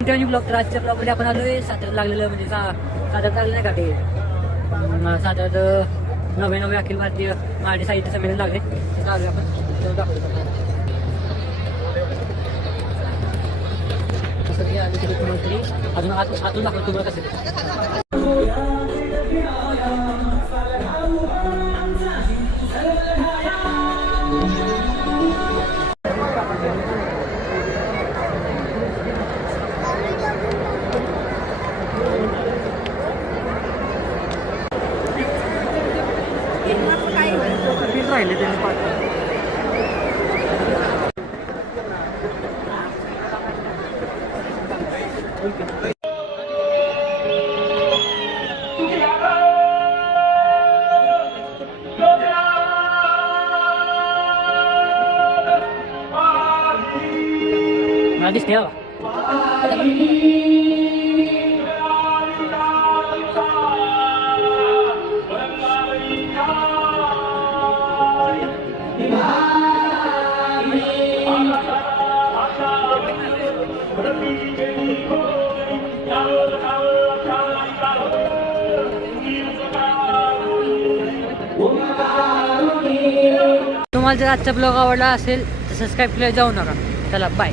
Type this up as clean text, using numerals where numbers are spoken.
Blog तर आजच्या ब्लॉगमध्ये आपण आलोय साताऱ्यात लागलेलं म्हणजे साताऱ्यात लागलं नाही का ते साताऱ्यात 9वे अखिल भारतीय मराठी साहित्य संमेलन लागले आपण दाखवतो अजून आतून दाखवतो तुम्हाला कसं राहिले त्यांनी मला दिसते तुम्हाला जर आजचा ब्लॉग आवडला असेल तर सबस्क्राईब केलं जाऊ नका. चला बाय.